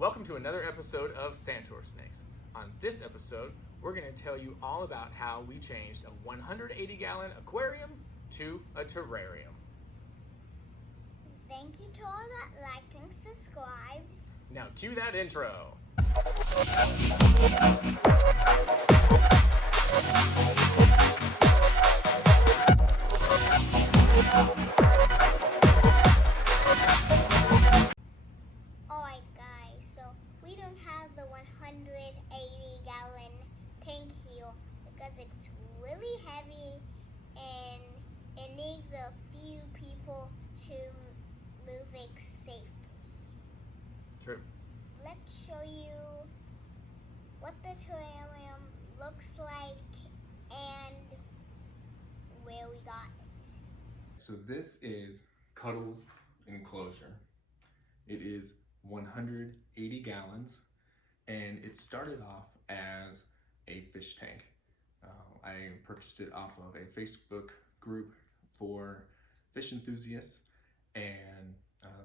Welcome to another episode of SantorSnakes. On this episode, we're going to tell you all about how we changed a 180-gallon aquarium to a terrarium. Thank you to all that liked and subscribed. Now cue that intro. Alright guys, so we don't have the 180-gallon tank here because it's really heavy and it needs a few people to move it safely. True. Let's show you what the terrarium looks like and where we got it. So this is Cuddles enclosure. It is 180 gallons and it started off as a fish tank. I purchased it off of a Facebook group for fish enthusiasts, and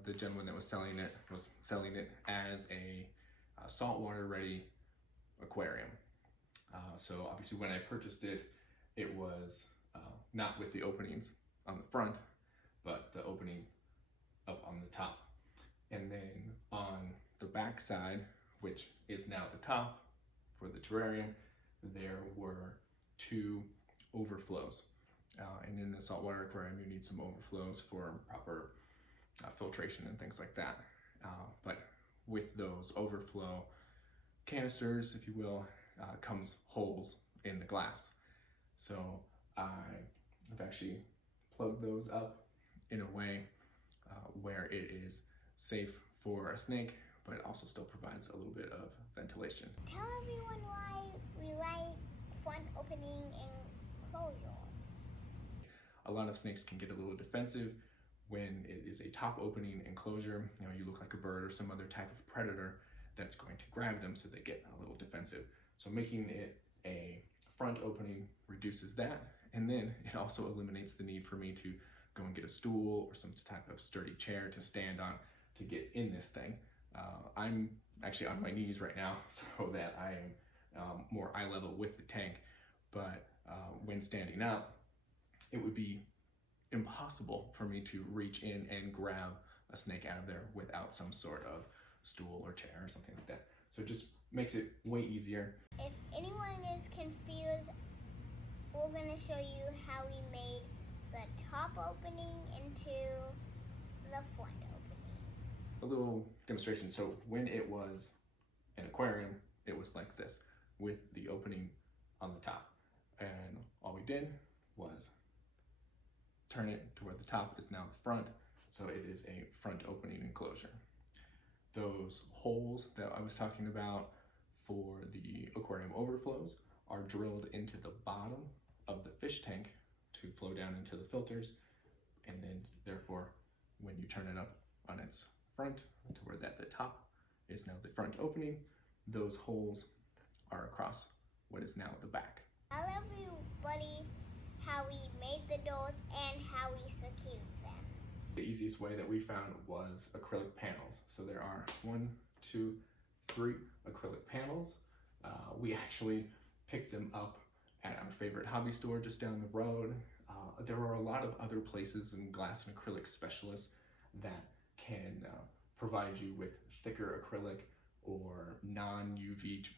the gentleman that was selling it as a saltwater ready aquarium. So obviously when I purchased it, it was not with the openings on the front, but the opening up on the top. And then on the back side, which is now the top for the terrarium, there were two overflows. And in the saltwater aquarium, you need some overflows for proper filtration and things like that. But with those overflow canisters, if you will, comes holes in the glass. So I've actually plugged those up in a way where it is safe for a snake, but also still provides a little bit of ventilation. Tell everyone why we like front opening enclosures. A lot of snakes can get a little defensive when it is a top opening enclosure. You know, you look like a bird or some other type of predator that's going to grab them, so they get a little defensive. So making it a front opening reduces that, and then it also eliminates the need for me to go and get a stool or some type of sturdy chair to stand on to get in this thing. I'm actually on my knees right now so that I am more eye level with the tank, but when standing up, it would be impossible for me to reach in and grab a snake out of there without some sort of stool or chair or something like that. So it just makes it way easier. If anyone is confused, we're going to show you how we made the top opening into the front opening. A little demonstration. So when it was an aquarium, it was like this with the opening on the top. And all we did was turn it to where the top is now the front. So it is a front opening enclosure. Those holes that I was talking about for the aquarium overflows are drilled into the bottom of the fish tank to flow down into the filters, and then therefore when you turn it up on its front to where the top is now the front opening, those holes are across what is now the back. Tell everybody how we made the doors and how we secured them. The easiest way that we found was acrylic panels. So there are 1, 2, 3 acrylic panels. We actually picked them up at our favorite hobby store just down the road. There are a lot of other places and glass and acrylic specialists that can provide you with thicker acrylic or non-UVB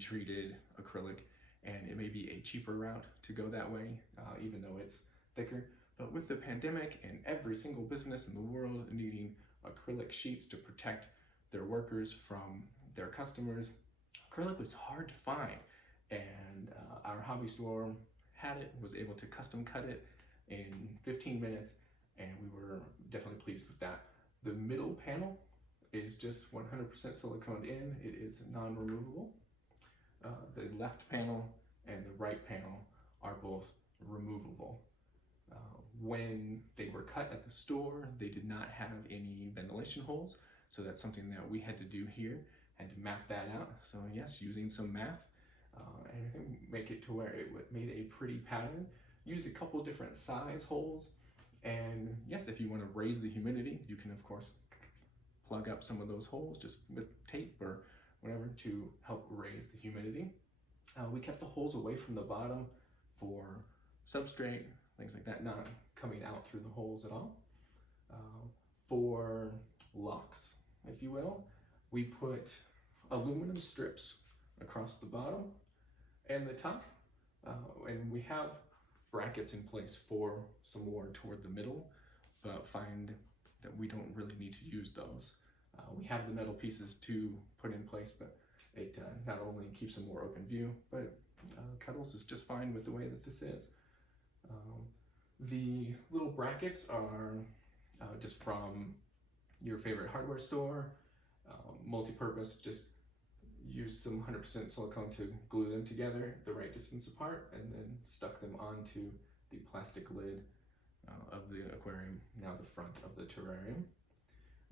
treated acrylic, and it may be a cheaper route to go that way, even though it's thicker. But with the pandemic and every single business in the world needing acrylic sheets to protect their workers from their customers, acrylic was hard to find. And our hobby store had it, was able to custom cut it in 15 minutes, and we were definitely pleased with that. The middle panel is just 100% siliconed in. It is non-removable. The left panel and the right panel are both removable. When they were cut at the store, they did not have any ventilation holes, so that's something that we had to do here, had to map that out. So yes, using some math, and make it to where it made a pretty pattern. Used a couple different size holes, and yes, if you want to raise the humidity, you can of course plug up some of those holes just with tape or whatever to help raise the humidity. We kept the holes away from the bottom for substrate, things like that, not coming out through the holes at all. For locks, if you will, we put aluminum strips across the bottom and the top, and we have brackets in place for some more toward the middle, but find that we don't really need to use those. We have the metal pieces to put in place, but it not only keeps a more open view, but Cuddles is just fine with the way that this is. The little brackets are just from your favorite hardware store, multi-purpose. Just used some 100% silicone to glue them together the right distance apart, and then stuck them onto the plastic lid of the aquarium, now the front of the terrarium.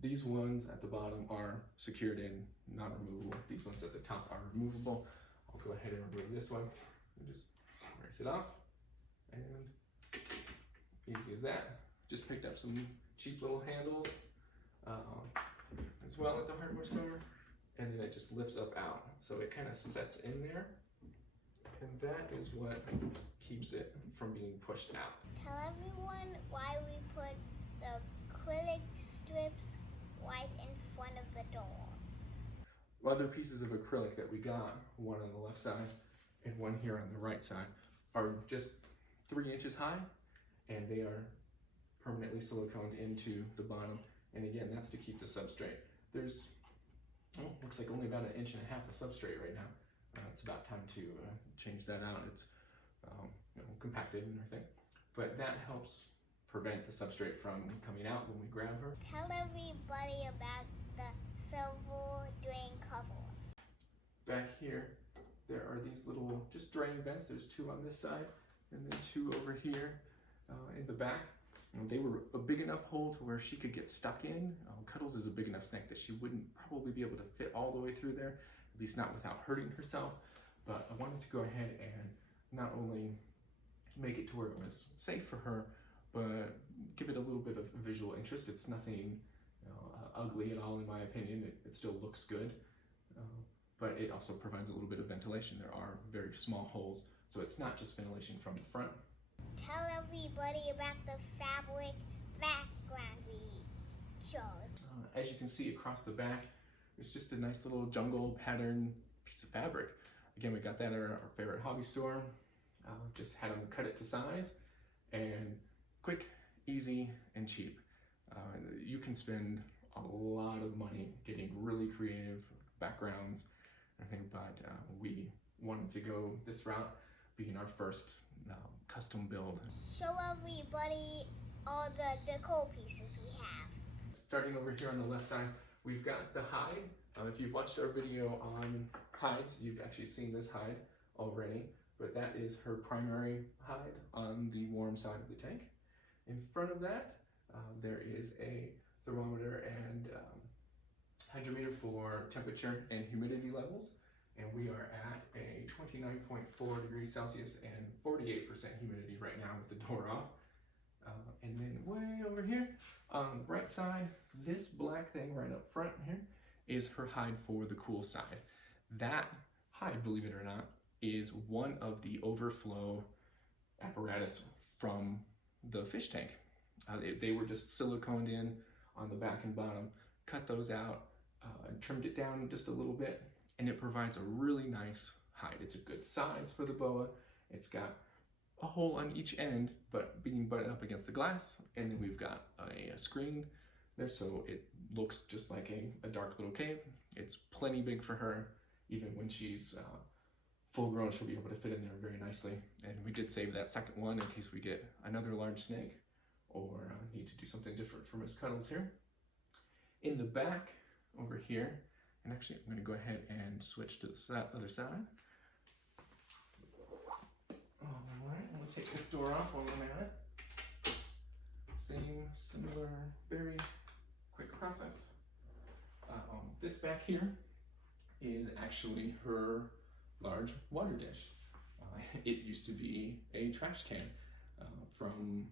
These ones at the bottom are secured in, not removable. These ones at the top are removable. I'll go ahead and remove this one and just erase it off. And easy as that. Just picked up some cheap little handles as well at the hardware store. And then it just lifts up out. So it kind of sets in there. And that is what keeps it from being pushed out. Tell everyone why we put the acrylic strips right in front of the doors. Other pieces of acrylic that we got, one on the left side and one here on the right side, are just 3 inches high, and they are permanently siliconed into the bottom. And again, that's to keep the substrate. There's, looks like only about 1.5 inches of substrate right now. It's about time to change that out. It's compacted and everything, but that helps prevent the substrate from coming out when we grab her. Tell everybody about the silver drain covers. Back here, there are these little just drain vents. There's 2 on this side and then 2 over here in the back. And they were a big enough hole to where she could get stuck in. Cuddles is a big enough snake that she wouldn't probably be able to fit all the way through there, at least not without hurting herself. But I wanted to go ahead and not only make it to where it was safe for her, but give it a little bit of visual interest. It's nothing ugly at all, in my opinion. It still looks good, but it also provides a little bit of ventilation. There are very small holes, so it's not just ventilation from the front. Tell everybody about the fabric background we chose. As you can see across the back, it's just a nice little jungle pattern piece of fabric. Again, we got that at our favorite hobby store. Just had them cut it to size, and quick, easy, and cheap. You can spend a lot of money getting really creative backgrounds, I think, but we wanted to go this route, being our first custom build. Show everybody all the decor pieces we have. Starting over here on the left side, we've got the hide. If you've watched our video on hides, you've actually seen this hide already, but that is her primary hide on the warm side of the tank. In front of that, there is a thermometer and hydrometer for temperature and humidity levels, and we are at a 29.4 degrees Celsius and 48% humidity right now with the door off. And then way over here on the right side, this black thing right up front here is her hide for the cool side. That hide, believe it or not, is one of the overflow apparatus from the fish tank. They were just siliconed in on the back and bottom, cut those out, trimmed it down just a little bit, and it provides a really nice hide. It's a good size for the boa. It's got a hole on each end, but being butted up against the glass, and then we've got a screen there, so it looks just like a dark little cave. It's plenty big for her. Even when she's full grown, she'll be able to fit in there very nicely. And we did save that second one in case we get another large snake or need to do something different for Miss Cuddles here. In the back over here, and actually I'm going to go ahead and switch to the other side. Alright, I'm going to take this door off while I'm at it. Similar, very quick process. This back here is actually her large water dish. It used to be a trash can from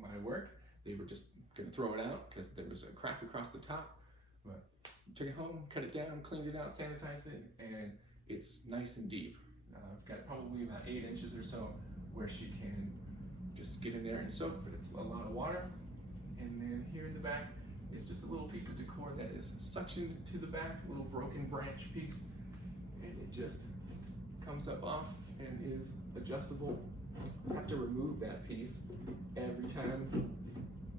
my work. They were just going to throw it out because there was a crack across the top. But took it home, cut it down, cleaned it out, sanitized it, and it's nice and deep. I've got probably about 8 inches or so where she can just get in there and soak, but it's a lot of water. And then here in the back is just a little piece of decor that is suctioned to the back, a little broken branch piece, and it just comes up off and is adjustable. I have to remove that piece every time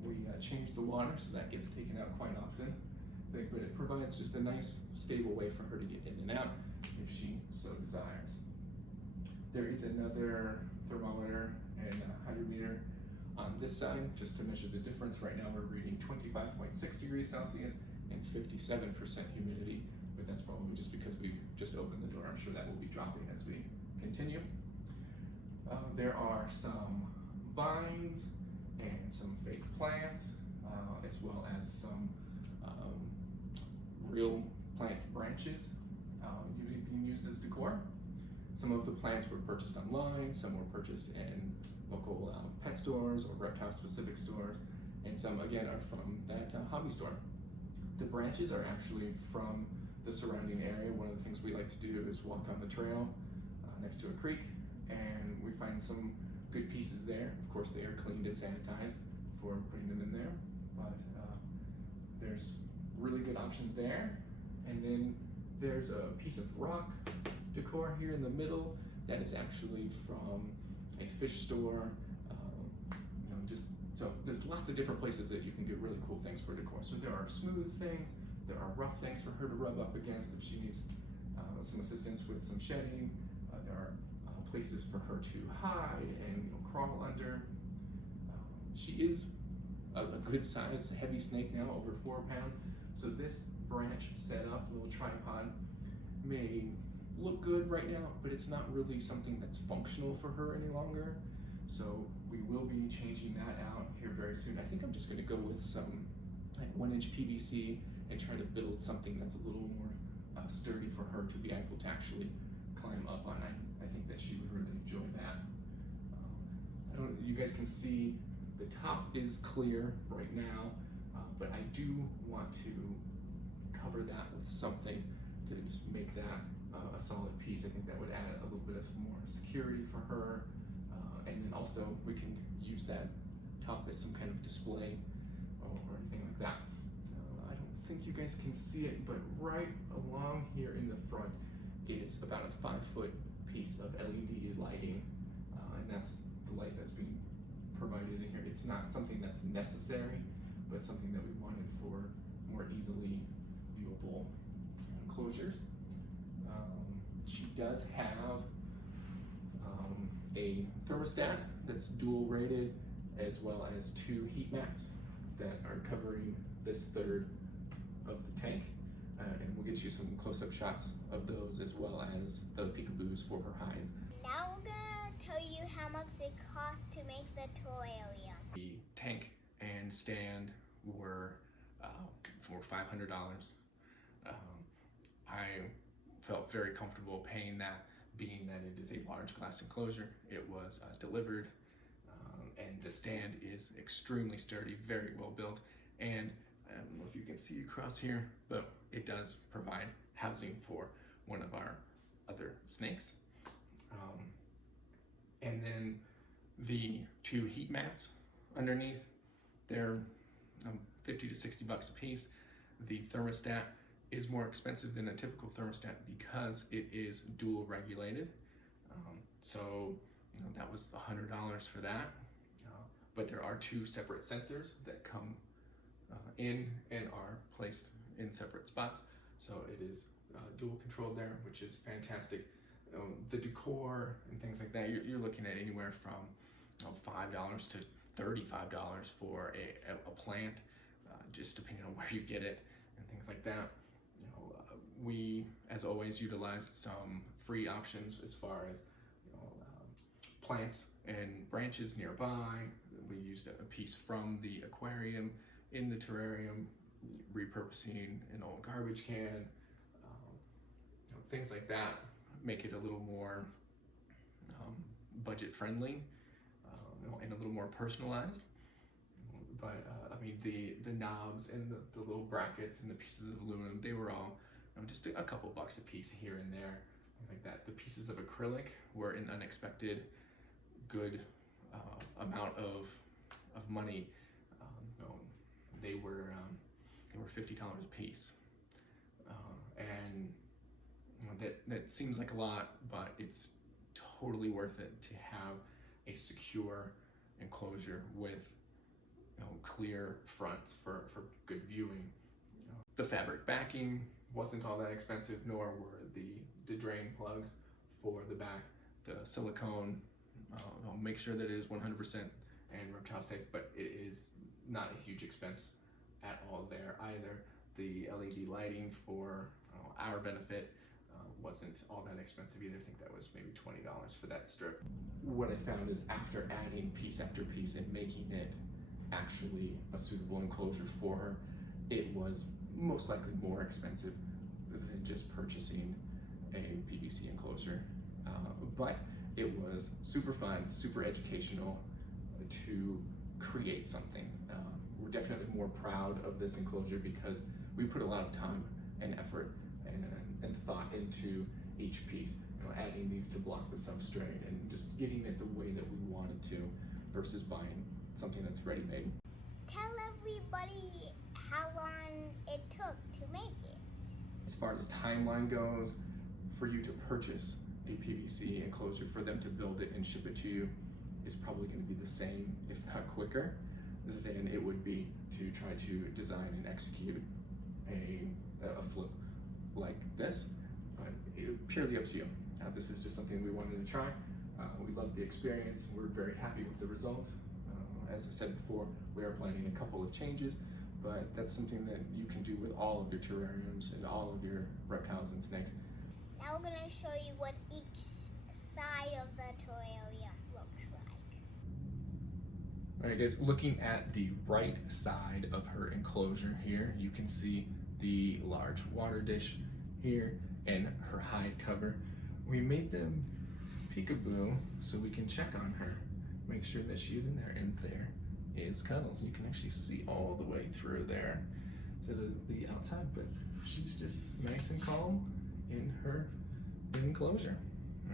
we change the water, so that gets taken out quite often. But it provides just a nice, stable way for her to get in and out if she so desires. There is another thermometer and a 100 meter on this side, just to measure the difference. Right now we're reading 25.6 degrees Celsius and 57% humidity, but that's probably just because we just opened the door. I'm sure that will be dropping as we continue. There are some vines and some fake plants, as well as some real plant branches being used as decor. Some of the plants were purchased online, some were purchased in local pet stores or reptile-specific stores, and some, again, are from that hobby store. The branches are actually from the surrounding area. One of the things we like to do is walk on the trail next to a creek, and we find some good pieces there. Of course, they are cleaned and sanitized before putting them in there, but there's really good options there. And then there's a piece of rock decor here in the middle that is actually from a fish store. So there's lots of different places that you can get really cool things for decor. So there are smooth things, there are rough things for her to rub up against if she needs some assistance with some shedding. There are places for her to hide and crawl under. She is a good size, heavy snake now, over 4 pounds. So this branch setup, little tripod, may look good right now, but it's not really something that's functional for her any longer. So we will be changing that out here very soon. I think I'm just going to go with some like 1-inch PVC and try to build something that's a little more sturdy for her to be able to actually climb up on. I think that she would really enjoy that. You guys can see the top is clear right now, but I do want to cover that with something to just make that a solid piece. I think that would add a little bit of more security for her. And then also we can use that top as some kind of display or anything like that. I don't think you guys can see it, but right along here in the front is about a 5-foot piece of LED lighting, and that's the light that's being provided in here. It's not something that's necessary, but something that we wanted for more easily viewable enclosures. She does have a thermostat that's dual rated, as well as 2 heat mats that are covering this third of the tank. And we'll get you some close-up shots of those, as well as the peekaboos for her hides. Now we're gonna tell you how much it costs to make the terrarium. The tank and stand were for $500. I felt very comfortable paying that, being that it is a large glass enclosure. It was delivered, and the stand is extremely sturdy, very well built, and I don't know if you can see across here, but it does provide housing for one of our other snakes. And then the 2 heat mats underneath, they're 50 to 60 bucks a piece. The thermostat is more expensive than a typical thermostat because it is dual regulated. So that was $100 for that. But there are 2 separate sensors that come in and are placed in separate spots. So it is dual controlled there, which is fantastic. The decor and things like that, you're looking at anywhere from $5 to $35 for a plant, just depending on where you get it and things like that. We, as always, utilized some free options as far as plants and branches nearby. We used a piece from the aquarium in the terrarium, repurposing an old garbage can, things like that. Make it a little more budget friendly and a little more personalized. but I mean the knobs and the little brackets and the pieces of aluminum, they were all just a couple bucks a piece here and there, things like that. The pieces of acrylic were an unexpected good amount of money. They were $50 a piece, and that seems like a lot, but it's totally worth it to have a secure enclosure with clear fronts for good viewing. The fabric backing wasn't all that expensive, nor were the drain plugs for the back. The silicone, I'll make sure that it is 100% and reptile safe, but it is not a huge expense at all there either. The LED lighting for our benefit wasn't all that expensive either. I think that was maybe $20 for that strip. What I found is after adding piece after piece and making it actually a suitable enclosure for her, it was most likely more expensive than just purchasing a PVC enclosure. But it was super fun, super educational to create something. We're definitely more proud of this enclosure because we put a lot of time and effort and thought into each piece, adding these to block the substrate and just getting it the way that we wanted to versus buying something that's ready-made. Tell everybody how long it took to make it. As far as timeline goes, for you to purchase a PVC enclosure, for them to build it and ship it to you, is probably going to be the same, if not quicker, than it would be to try to design and execute a flip like this. But purely up to you. This is just something we wanted to try. We love the experience. We're very happy with the result. As I said before, we are planning a couple of changes, but that's something that you can do with all of your terrariums and all of your reptiles and snakes. Now we're going to show you what each side of the terrarium looks like. All right, guys, looking at the right side of her enclosure here, you can see the large water dish here and her hide cover. We made them peekaboo so we can check on her, make sure that she's in there, and there is Cuddles. You can actually see all the way through there to the outside, but she's just nice and calm in her enclosure.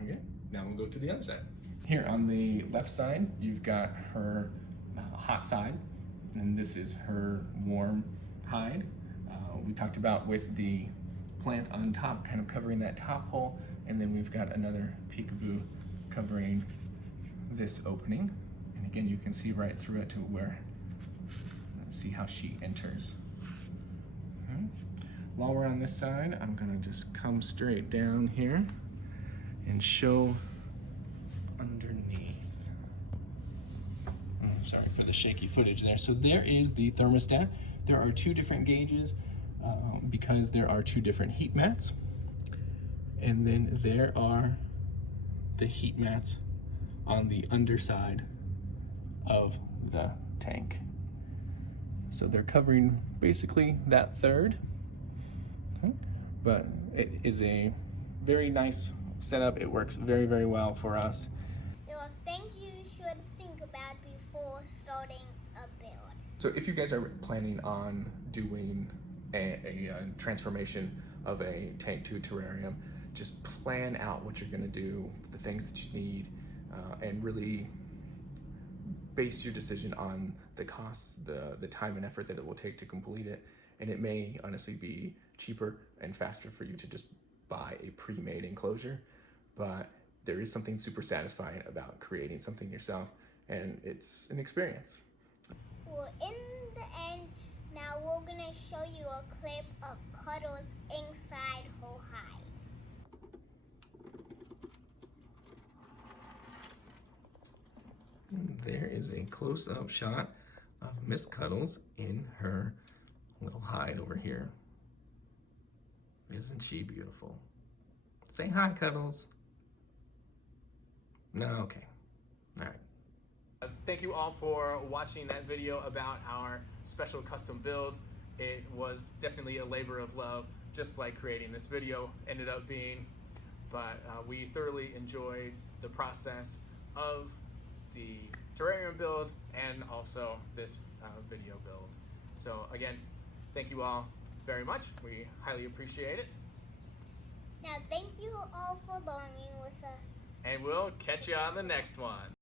Okay, now we'll go to the other side. Here on the left side, you've got her hot side, and this is her warm hide. We talked about with the plant on top, kind of covering that top hole, and then we've got another peekaboo covering this opening. And again, you can see right through it to where, see how she enters. Okay. While we're on this side, I'm gonna just come straight down here and show underneath. Sorry for the shaky footage there. So there is the thermostat. There are two different gauges because there are two different heat mats. And then there are the heat mats on the underside of the tank. So they're covering basically that third, okay. But it is a very nice setup. It works very, very well for us. There are things you should think about before starting a build. So if you guys are planning on doing a transformation of a tank to a terrarium, just plan out what you're gonna do, the things that you need, and really base your decision on the costs, the time and effort that it will take to complete it. And it may honestly be cheaper and faster for you to just buy a pre-made enclosure, but there is something super satisfying about creating something yourself, and it's an experience. Well, in the end, now we're gonna show you a clip of Cuddles inside her hide. There is a close-up shot of Miss Cuddles in her little hide over here. Isn't she beautiful? Say hi, Cuddles. No, okay. All right. Thank you all for watching that video about our special custom build. It was definitely a labor of love, just like creating this video ended up being, but we thoroughly enjoyed the process of the terrarium build and also this video build. So again, thank you all very much. We highly appreciate it. Now, thank you all for learning with us. And we'll catch you on the next one.